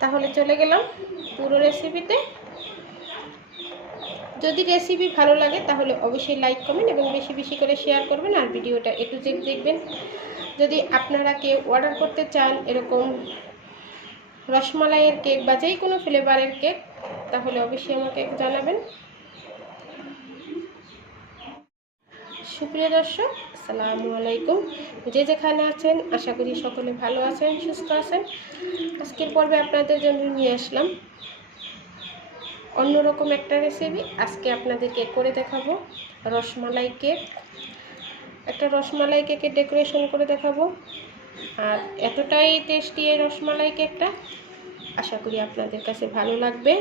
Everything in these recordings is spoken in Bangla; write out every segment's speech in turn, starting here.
তাহলে চলে গেলাম পুরো রেসিপিতে। যদি রেসিপি ভালো লাগে তাহলে অবশ্যই লাইক কমেন্ট এবং বেশি বেশি করে শেয়ার করবেন, আর ভিডিওটা একটু দেখবেন। যদি আপনারা কেউ অর্ডার করতে চান এরকম রসমালাইয়ের কেক বা যে কোনো ফ্লেভারের কেক, তাহলে অবশ্যই আমাকে জানাবেন। সুপ্রিয় দর্শক, আসসালামু আলাইকুম। যে যেখানে আছেন আশা করি সকলে ভালো আছেন, সুস্থ আছেন। আজকের পর্বে আপনাদের জন্য নিয়ে আসলাম অন্যরকম একটা রেসিপি। আজকে আপনাদেরকে করে দেখাবো রসমালাই কেক। একটা রসমালাই কেকের ডেকোরেশন করে দেখাবো, আর এতটাই টেস্টি এই রসমালাই কেকটা, আশা করি আপনাদের কাছে ভালো লাগবে।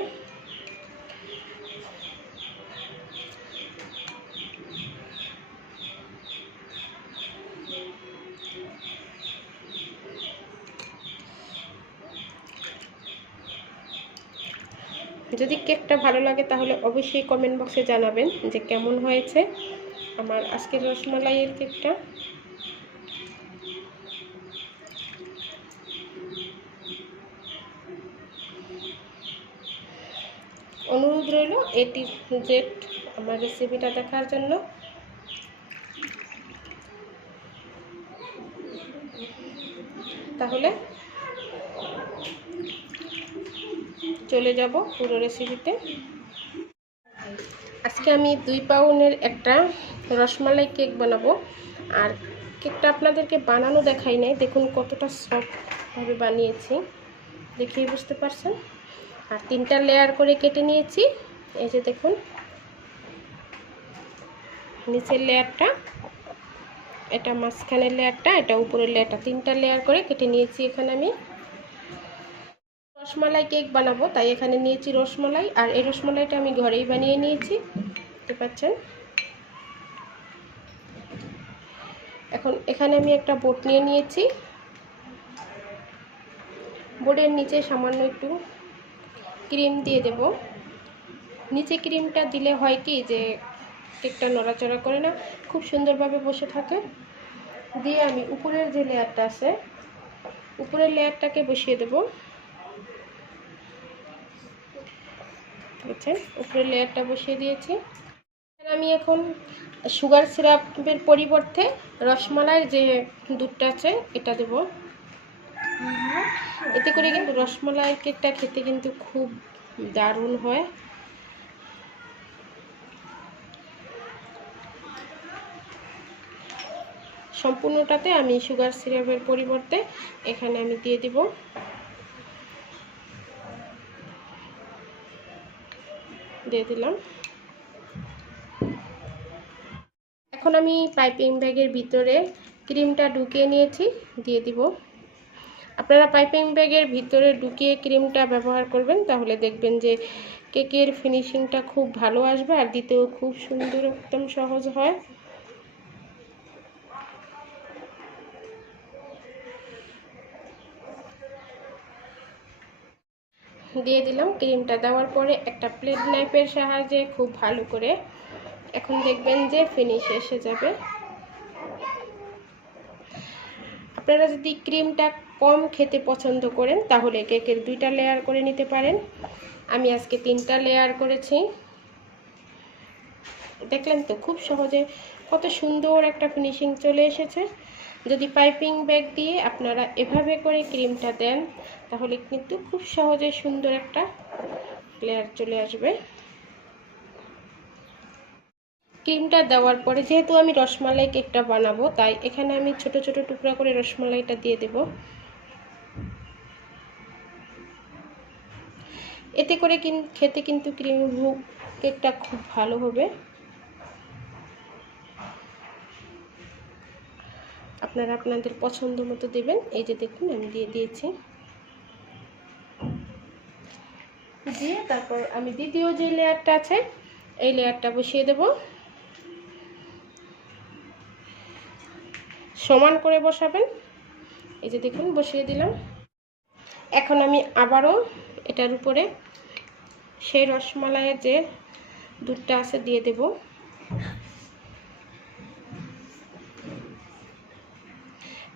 যদি কেকটা ভালো লাগে তাহলে অবশ্যই কমেন্ট বক্সে জানাবেন যে কেমন হয়েছে আমার আজকের রসমালাইয়ের কেকটা। অনুরোধ রইল এটি জেড আমার রেসিপিটা দেখার জন্য। তাহলে চলে যাব পুরো রেসিপিতে। আজকে আমি 2 পাউন্ডের একটা রসমালাই কেক বানাবো, আর কেকটা আপনাদেরকে বানানো দেখাই নাই। দেখুন কতটা সফটভাবে বানিয়েছি, দেখেই বুঝতে পারছেন। আর 3টা লেয়ার করে কেটে নিয়েছি। এই যে দেখুন, নিচের লেয়ারটা, এটা মাঝখানের লেয়ারটা, এটা উপরের লেয়ারটা, 3টা লেয়ার করে কেটে নিয়েছি। এখানে আমি রসমালাই কেক বানাবো, তাই এখানে নিয়েছি রসমালাই, আর এই রসমালাইটা আমি ঘরেই বানিয়ে নিয়েছি, দেখতে পাচ্ছেন। এখন এখানে আমি একটা বোর্ড নিয়ে নিয়েছি। বোর্ডের নিচে সামান্য একটু ক্রিম দিয়ে দেব। নিচে ক্রিমটা দিলে হয় কি যে কেকটা নড়াচড়া করে না, খুব সুন্দরভাবে বসে থাকে। দিয়ে আমি উপরের যে লেয়ারটা আছে, উপরের লেয়ারটাকে বসিয়ে দেব। বুঝছেন, উপরের লেয়ারটা বসিয়ে দিয়েছি। আমি এখন সুগার সিরাপের পরিবর্তে রসমালাইয়ের যে দুধটা আছে এটা দেব। এতে করে কিন্তু রসমালাইয়ের কেকটা খেতে কিন্তু খুব দারুণ হয়। সম্পূর্ণটাতে আমি সুগার সিরাপের পরিবর্তে এখানে আমি দিয়ে দিব। দিয়ে দিলাম। এখন আমি পাইপিং ব্যাগের ভিতরে ক্রিমটা ঢুকিয়ে নিয়েছি, দিয়ে দিব। আপনারা পাইপিং ব্যাগের ভিতরে ঢুকিয়ে ক্রিমটা ব্যবহার করবেন, তাহলে দেখবেন যে কেকের ফিনিশিংটা খুব ভালো আসবে, আর দিতেও খুব সুন্দর, একদম সহজ হয়। দিয়ে দিলাম। ক্রিমটা দেওয়ার পরে একটা প্লেট নাইফের সাহায্যে খুব ভালো করে এখন দেখবেন যে ফিনিশ এসে যাবে। আপনারা যদি ক্রিমটা কম খেতে পছন্দ করেন তাহলে কেকের 2টা লেয়ার করে নিতে পারেন। আমি আজকে 3টা লেয়ার করেছি। দেখলেন তো খুব সহজে কত সুন্দর একটা ফিনিশিং চলে এসেছে। যদি পাইপিং ব্যাগ দিয়ে আপনারা এভাবে করে ক্রিমটা দেন তাহলে কিন্তু খুব সহজে সুন্দর একটা লেয়ার চলে আসবে। ক্রিমটা দেওয়ার পরে যেহেতু আমি রসমালাই কেকটা বানাবো, তাই এখানে আমি ছোট ছোট টুকরা করে রসমালাইটা দিয়ে দেব। এতে করে খেতে কিন্তু ক্রিম কেকটা খুব ভালো হবে। আপনারা আপনাদের পছন্দ মতো দেবেন। এই যে দেখুন আমি দিয়ে দিয়েছি। দিয়ে তারপর আমি দ্বিতীয় যে লেয়ারটা আছে এই লেয়ারটা বসিয়ে দেব। সমান করে বসাবেন। এই যে দেখুন বসিয়ে দিলাম। এখন আমি আবারও এটার উপরে সেই রসমালাইয়ের যে দুধটা আছে দিয়ে দেব।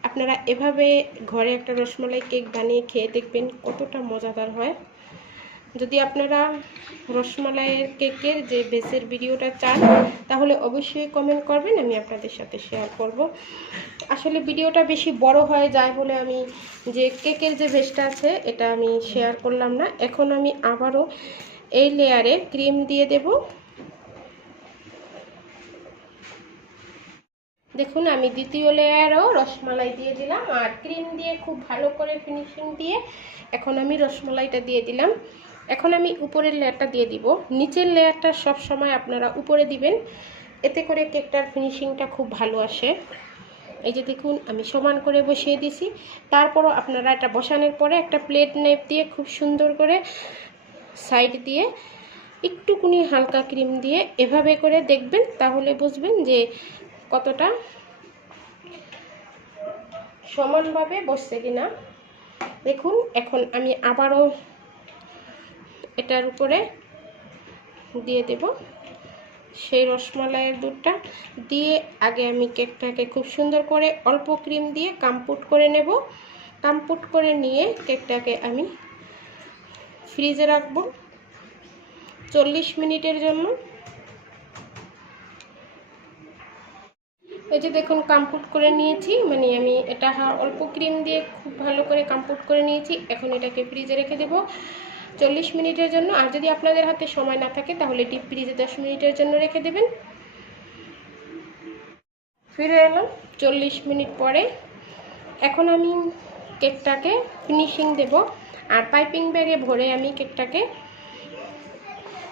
আপনারা এভাবে ঘরে একটা রসমালাই কেক বানিয়ে খেয়ে দেখবেন কতটা মজাদার হয়। যদি আপনারা রসমালাইয়ের কেকের যে বেসের ভিডিওটা চান তাহলে অবশ্যই কমেন্ট করবেন, আমি আপনাদের সাথে শেয়ার করব। আসলে ভিডিওটা বেশি বড় হয়ে যায় বলে আমি যে কেকের যে বেসটা আছে এটা আমি শেয়ার করলাম না। এখন আমি আবারও এই লেয়ারে ক্রিম দিয়ে দেব। দেখুন আমি দ্বিতীয় লেয়ারও রসমালাই দিয়ে দিলাম আর ক্রিম দিয়ে খুব ভালো করে ফিনিশিং দিয়ে এখন আমি রসমালাইটা দিয়ে দিলাম। এখন আমি উপরের লেয়ারটা দিয়ে দিব। নিচের লেয়ারটা সব সময় আপনারা উপরে দিবেন, এতে করে কেকটার ফিনিশিংটা খুব ভালো আসে। এই যে দেখুন আমি সমান করে বসিয়ে দিছি। তারপরও আপনারা এটা বসানোর পরে একটা প্লেট নাইফ দিয়ে খুব সুন্দর করে সাইড দিয়ে একটুকুনি হালকা ক্রিম দিয়ে এভাবে করে দেখবেন, তাহলে বুঝবেন যে কতটা সমানভাবে বসছে কিনা। দেখুন এখন আমি আবারও এটার উপরে দিয়ে দেব সেই রসমালাইয়ের দুধটা দিয়ে আগে আমি কেকটাকে খুব সুন্দর করে অল্প ক্রিম দিয়ে কম্পোট করে নেব। কম্পোট করে নিয়ে কেকটাকে আমি ফ্রিজে রাখবো 40 মিনিটের জন্য। এই যে দেখুন কম্পোট করে নিয়েছি, মানে আমি এটা অল্প ক্রিম দিয়ে খুব ভালো করে কম্পোট করে নিয়েছি। এখন এটাকে ফ্রিজে রেখে দেব 40 মিনিটের জন্য। আর যদি আপনাদের হাতে সময় না থাকে তাহলে ডিপ ফ্রিজে 10 মিনিটের জন্য রেখে দেবেন। ফিরে এলাম 40 মিনিট পরে। এখন আমি কেকটাকে ফিনিশিং দেব আর পাইপিং ব্যাগে ভরে আমি কেকটাকে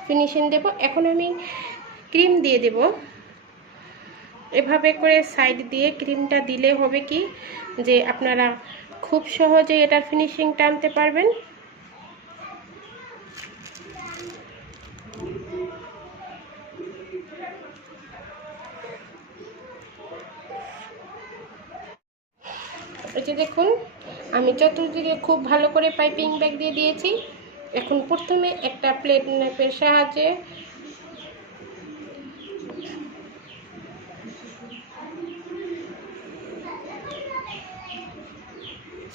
ফিনিশিং দেব। এখন আমি ক্রিম দিয়ে দেব। এভাবে করে সাইড দিয়ে ক্রিমটা দিলে হবে কি যে আপনারা খুব সহজে এটার ফিনিশিংটা আনতে পারবেন। এই যে দেখুন আমি চতুর্দিকে খুব ভালো করে পাইপিং ব্যাগ দিয়ে দিয়েছি। এখন প্রথমে একটা প্লেট নাইফের সাহায্যে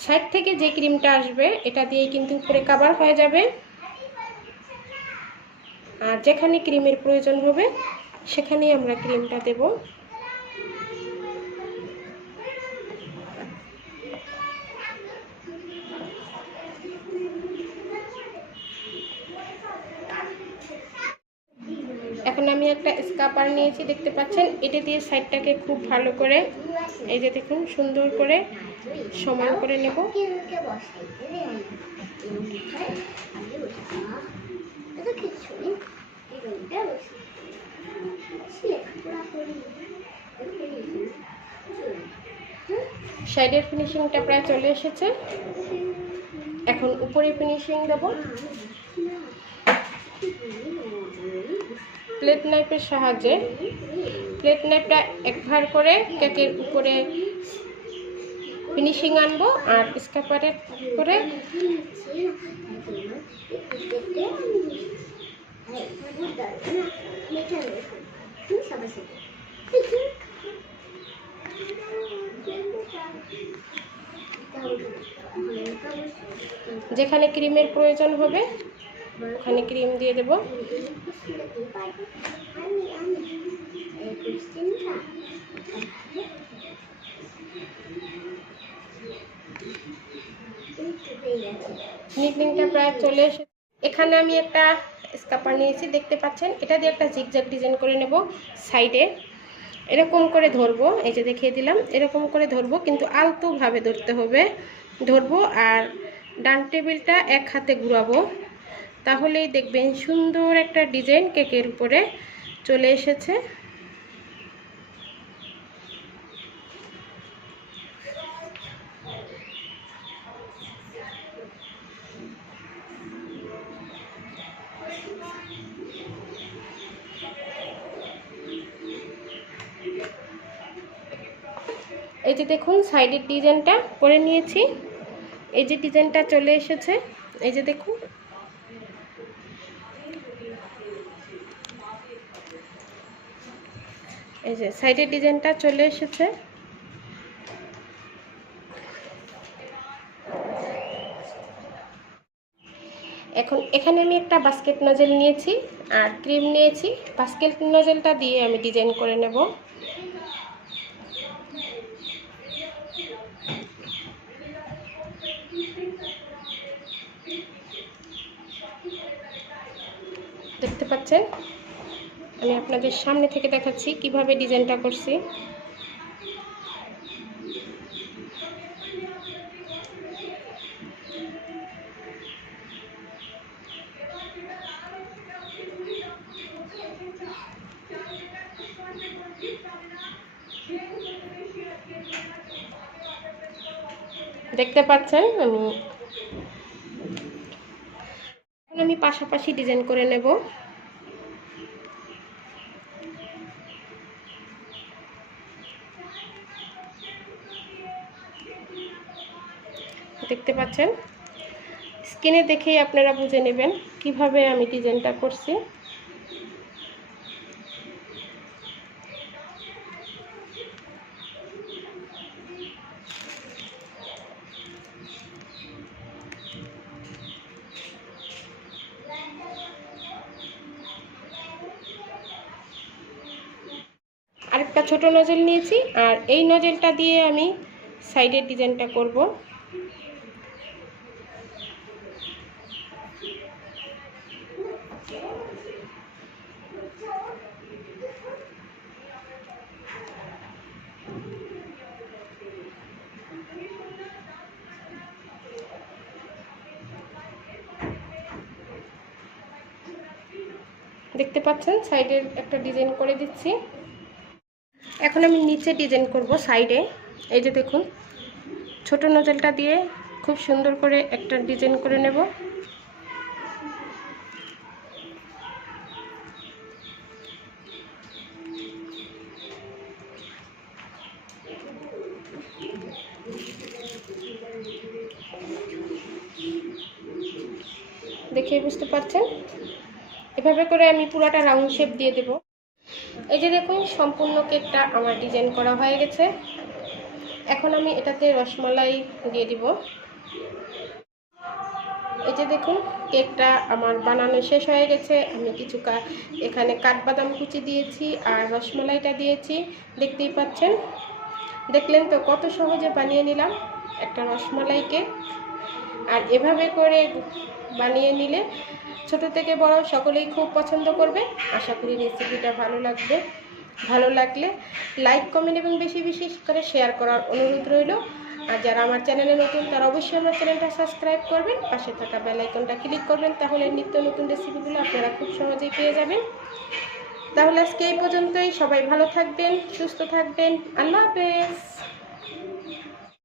সাইড থেকে যে ক্রিমটা আসবে এটা দিয়ে কিন্তু উপরে কভার হয়ে যাবে, আর যেখানে ক্রিমের প্রয়োজন হবে সেখানেই আমরা ক্রিমটা দেব। এখন আমি একটা স্ক্রাবার নিয়েছি, দেখতে পাচ্ছেন, এটা দিয়ে সাইডটাকে খুব ভালো করে এই যে দেখুন সুন্দর করে সমান করে নেব। সাইডের ফিনিশিংটা প্রায় চলে এসেছে, এখন উপরে ফিনিশিং দেব। প্লেট নাইফের সাহায্যে প্লেট নাইফটা একবার করে কেকের উপরে ফিনিশিং আনবো আর স্ক্রাবারে করে যেখানে ক্রিমের প্রয়োজন হবে ওখানে ক্রিম দিয়ে দেব। ফিনিশিংটা প্রায় চলে এসেছে। এখানে আমি একটা স্ক্রাবার নিয়েছি, দেখতে পাচ্ছেন, এটা দিয়ে একটা জিগজ্যাগ ডিজাইন করে নেব। সাইডে এরকম করে ধরবো, এই যে দেখিয়ে দিলাম, এরকম করে ধরবো, কিন্তু আলতোভাবে ধরতে হবে। ধরবো আর ডান টেবিলটা এক হাতে ঘুরাবো, তাহলেই দেখবেন সুন্দর একটা ডিজাইন কেকের উপরে চলে এসেছে। এই যে দেখুন সাইডের ডিজাইনটা করে নিয়েছি, এই যে ডিজাইনটা চলে এসেছে, এই যে দেখুন। এই যে সাইডের ডিজাইনটা চলে এসেছে। এখন এখানে আমি একটা বাস্কেট নজেল নিয়েছি আর ক্রিম নিয়েছি। বাস্কেট নজেলটা দিয়ে আমি ডিজাইন করে নেব। দেখতে পাচ্ছেন, আমি আপনাদের সামনে থেকে দেখাচ্ছি কিভাবে ডিজাইনটা করছি। দেখতে পাচ্ছেন আমি পাশাপাশি ডিজাইন করে নেব। দেখতে পাচ্ছেন, স্ক্রিনে দেখেই আপনারা বুঝে নেবেন কিভাবে আমি ডিজাইনটা করছি। আরেকটা ছোট নজল নিয়েছি আর এই নজলটা দিয়ে আমি সাইডের ডিজাইনটা করব। দেখতে পাচ্ছেন সাইডের একটা ডিজাইন করে দিচ্ছি। এখন আমি নিচে ডিজাইন করব সাইডে। এই যে দেখুন, ছোট নজলটা দিয়ে খুব সুন্দর করে একটা ডিজাইন করে নেব। দেখে বুঝতে পারছেন, এভাবে করে আমি পুরোটা রাউন্ড শেপ দিয়ে দেব। এই যে দেখুন, সম্পূর্ণ কেকটা আমার ডিজাইন করা হয়ে গেছে। এখন আমি এটাতে রসমালাই দিয়ে দিব। এই যে দেখুন, কেকটা আমার বানানো শেষ হয়ে গেছে। আমি কিছু এখানে কাঠবাদাম কুচি দিয়েছি আর রসমালাইটা দিয়েছি। দেখতেই পাচ্ছেন, দেখলেন তো কত সহজে বানিয়ে নিলাম একটা রসমালাই কেক। আর এভাবে করে বানিয়ে নিলে ছোট থেকে বড় সকলেই খুব পছন্দ করবে। আশা করি রেসিপিটা ভালো লাগবে। ভালো লাগলে লাইক, কমেন্ট এবং বেশি বেশি করে শেয়ার করার অনুরোধ রইল। আর যারা আমার চ্যানেলে নতুন তারা অবশ্যই আমার চ্যানেলটা সাবস্ক্রাইব করবেন, পাশে থাকা বেল আইকনটা ক্লিক করবেন, তাহলে নিত্য নতুন রেসিপিগুলো আপনারা খুব সহজেই পেয়ে যাবেন। তাহলে আজকে এই পর্যন্তই। সবাই ভালো থাকবেন, সুস্থ থাকবেন। আল্লাহ হাফেজ।